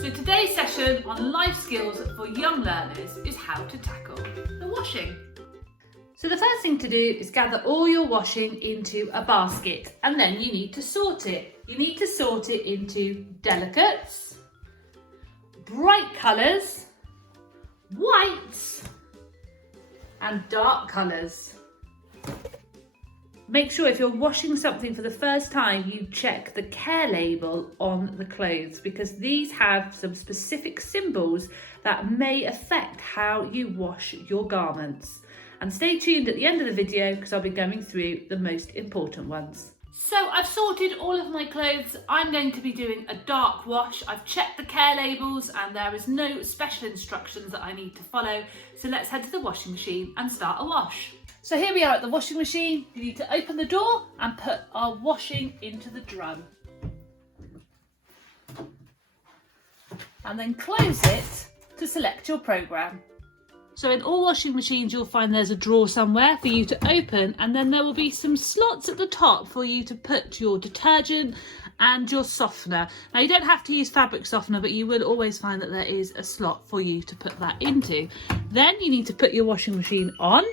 So today's session on life skills for young learners is how to tackle the washing. So the first thing to do is gather all your washing into a basket, and then you need to sort it. You need to sort it into delicates, bright colours, whites and dark colours. Make sure if you're washing something for the first time, you check the care label on the clothes, because these have some specific symbols that may affect how you wash your garments. And stay tuned at the end of the video because I'll be going through the most important ones. So I've sorted all of my clothes. I'm going to be doing a dark wash. I've checked the care labels and there is no special instructions that I need to follow. So let's head to the washing machine and start a wash. So here we are at the washing machine. You need to open the door and put our washing into the drum. And then close it to select your programme. So in all washing machines you'll find there's a drawer somewhere for you to open, and then there will be some slots at the top for you to put your detergent and your softener. Now you don't have to use fabric softener, but you will always find that there is a slot for you to put that into. Then you need to put your washing machine on.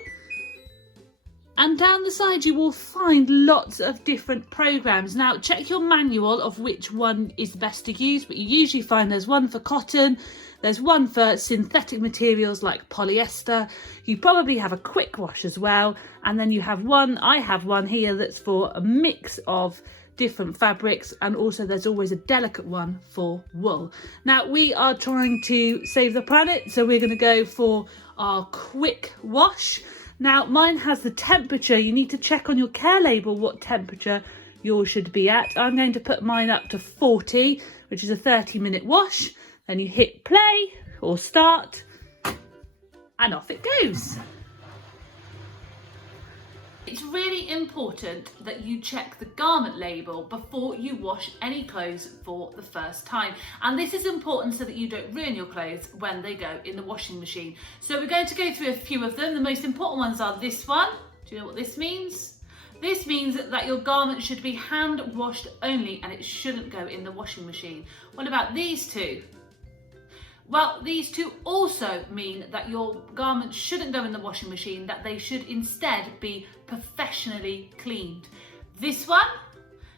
And down the side you will find lots of different programs. Now check your manual of which one is best to use, but you usually find there's one for cotton, there's one for synthetic materials like polyester. You probably have a quick wash as well, and then you have one, I have one here that's for a mix of different fabrics, and also there's always a delicate one for wool. Now we are trying to save the planet, so we're going to go for our quick wash. Now mine has the temperature. You need to check on your care label what temperature yours should be at. I'm going to put mine up to 40, which is a 30-minute wash. Then you hit play or start and off it goes. It's really important that you check the garment label before you wash any clothes for the first time. And this is important so that you don't ruin your clothes when they go in the washing machine. So we're going to go through a few of them. The most important ones are this one. Do you know what this means? This means that your garment should be hand washed only and it shouldn't go in the washing machine. What about these two? Well, these two also mean that your garments shouldn't go in the washing machine, that they should instead be professionally cleaned. This one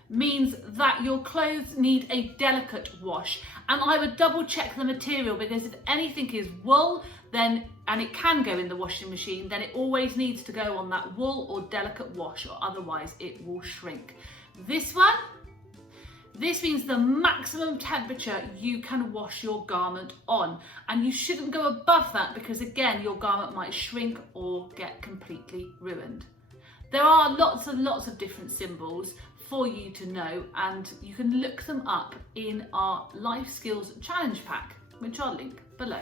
means that your clothes need a delicate wash, and I would double check the material, because if anything is wool, then, and it can go in the washing machine, then it always needs to go on that wool or delicate wash, or otherwise it will shrink. This means the maximum temperature you can wash your garment on, and you shouldn't go above that, because again your garment might shrink or get completely ruined. There are lots and lots of different symbols for you to know, and you can look them up in our Life Skills Challenge Pack, which I'll link below.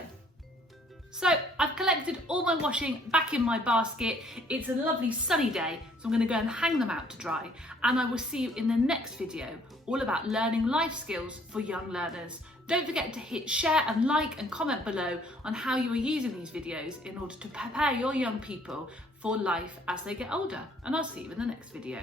So I've collected all my washing back in my basket. It's a lovely sunny day, so I'm going to go and hang them out to dry, and I will see you in the next video all about learning life skills for young learners. Don't forget to hit share and like and comment below on how you are using these videos in order to prepare your young people for life as they get older, and I'll see you in the next video.